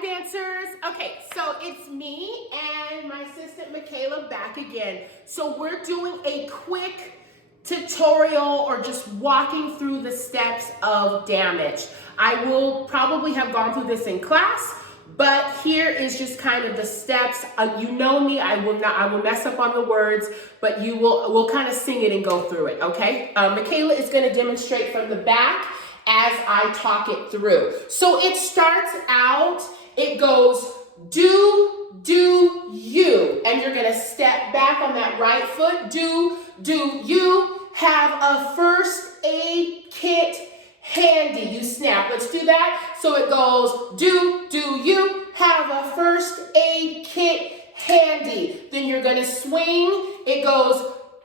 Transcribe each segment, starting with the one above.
Hi dancers. Okay, so it's me and my assistant Michaela back again. So we're doing a quick tutorial or just walking through the steps of damage. I will probably have gone through this in class, but here is just kind of the steps. You know me, I will mess up on the words, but we'll kind of sing it and go through it, okay? Michaela is gonna demonstrate from the back as I talk it through. So it starts out, it goes do, you, and you're gonna step back on that right foot, do, you, have a first aid kit handy, you snap, let's do that. So it goes do, you, have a first aid kit handy. Then you're gonna swing, it goes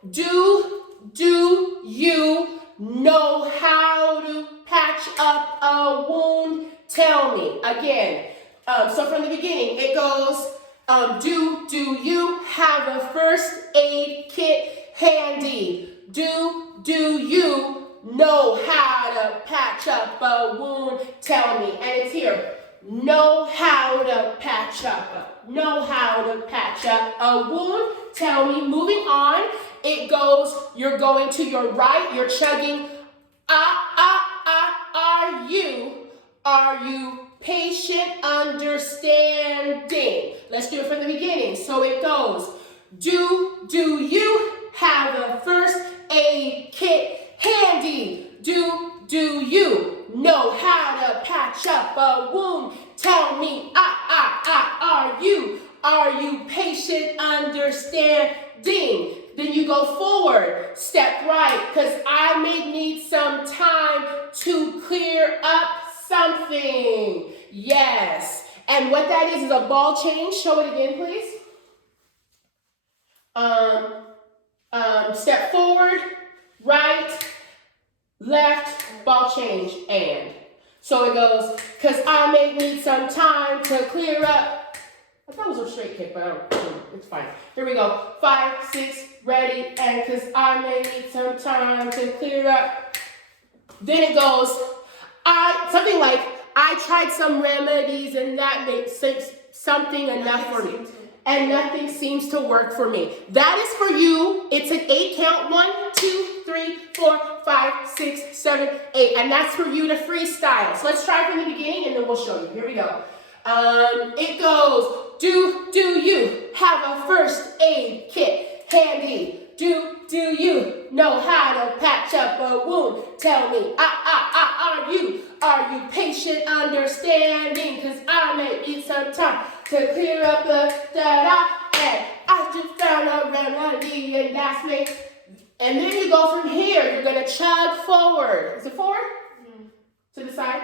do, you, know how to patch up a wound, tell me. Again, so from the beginning, it goes, do you have a first aid kit handy? Do you know how to patch up a wound, tell me. And it's here, know how to patch up a wound, tell me. Moving on, it goes, you're going to your right, you're chugging, are you patient, understanding? Let's do it from the beginning. So it goes, do you have a first aid kit handy? Do you know how to patch up a wound? Tell me, are you patient, understanding? Then you go forward, step right, because I may need some time to clear up something. Yes. And what that is a ball change. Show it again, please. Step forward, right, left, ball change, and. So it goes, because I may need some time to clear up. I thought it was a straight kick, but it's fine. Here we go. 5, 6, ready, and because I may need some time to clear up. Then it goes, something like, I tried some remedies and that makes something enough for me. And nothing seems to work for me. That is for you. It's an 8 count. 1, 2, 3, 4, 5, 6, 7, 8. And that's for you to freestyle. So let's try from the beginning and then we'll show you. Here we go. It goes, do you have a first aid kit handy? Do you know how to patch up a wound? Tell me, are you patient, understanding? Because I may need some time to clear up the da-da, and I just found a remedy, and that's me. And then you go from here, you're gonna chug forward. Is it forward? To the side?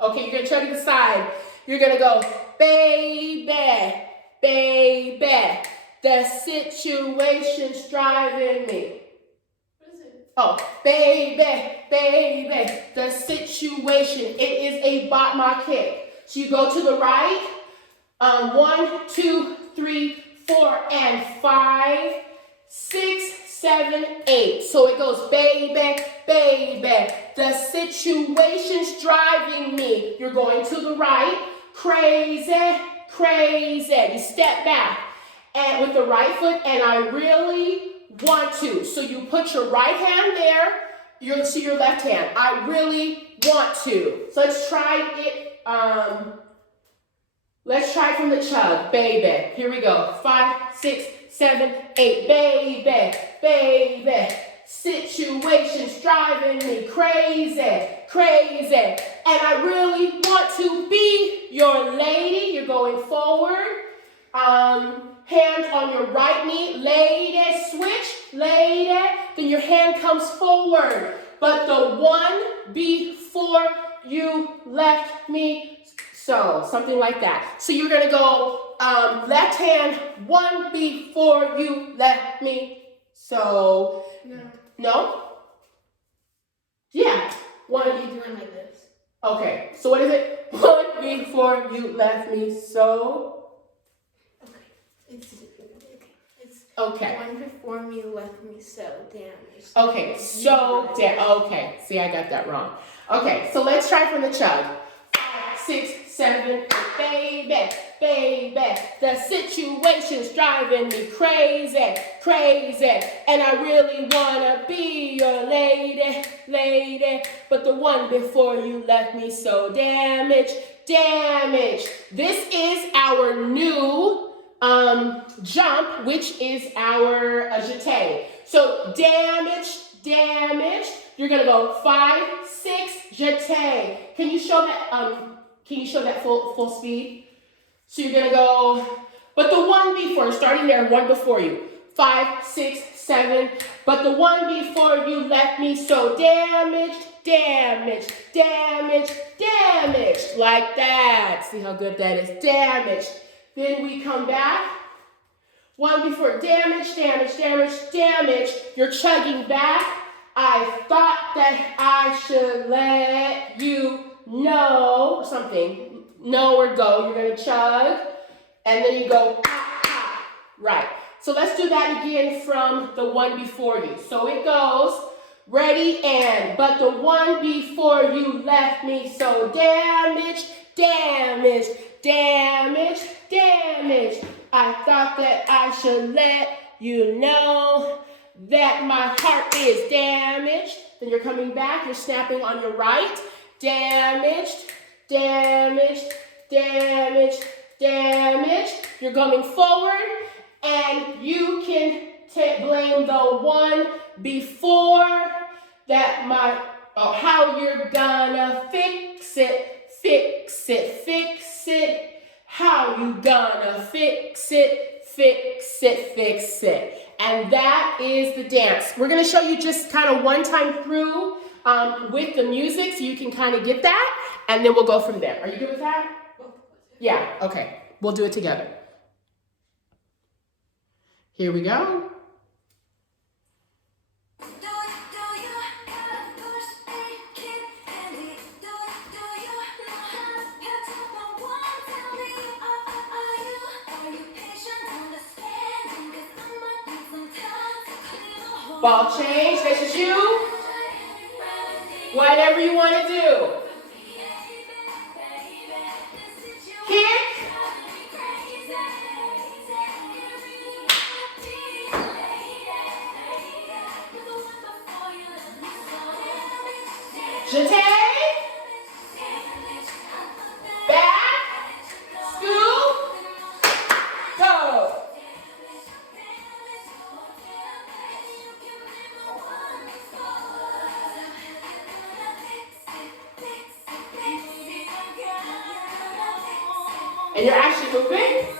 Okay, you're gonna chug to the side. You're gonna go, baby, the situation's driving me. What is it? Oh, baby, the situation. It is a Batma kick. So you go to the right, 1, 2, 3, 4, and 5, 6, 7, 8. So it goes, baby, the situation's driving me. You're going to the right, crazy. You step back and with the right foot, and I really want to. So you put your right hand there, you'll see your left hand. I really want to. So let's try it. Let's try from the chug, baby. Here we go. 5, 6, 7, 8. Baby. Situation's driving me crazy. And I really want to be your lady. You're going forward. Hand on your right knee. Lady, switch. Lady. Then your hand comes forward. But the one before you left me. So, something like that. So you're going to go left hand, one before you left me. So, no? Yeah. What are you doing like this? Okay, so what is it? One before you left me, so? Okay, it's okay. One before me left me so damaged. Okay, so okay. See, I got that wrong. Okay, so let's try from the chug. 5, 6, 7, 8, baby, baby. The situation's driving me crazy, crazy. And I really wanna be your lady, lady. But the one before you left me so damaged, damaged. This is our new jump, which is our jeté. So damaged, damaged. You're gonna go 5, 6, jeté. Can you show that full speed? So you're gonna go, but the one before, starting there, one before you. 5, 6, 7. But the one before you left me so damaged, damaged, damaged, damaged. Like that. See how good that is? Damaged. Then we come back. One before, damage, damage, damage, damage. You're chugging back. I thought that I should let you know something. Know or go. You're going to chug. And then you go, ah, ah. Right. So let's do that again from the one before you. So it goes, ready, and, but the one before you left me so damaged, damaged, damaged, damaged. I thought that I should let you know that my heart is damaged. Then you're coming back, you're snapping on your right. Damaged, damaged, damaged, damaged. You're going forward, and you can blame the one before that how you're gonna fix it, fix it, fix it. How you gonna fix it, fix it, fix it. And that is the dance. We're gonna show you just kind of one time through with the music so you can kind of get that, and then we'll go from there. Are you good with that? Yeah, okay. We'll do it together. Here we go. Ball change, this is you. Whatever you want to do. Kick. Jeté. Back. Scoop. Go. And you're actually moving.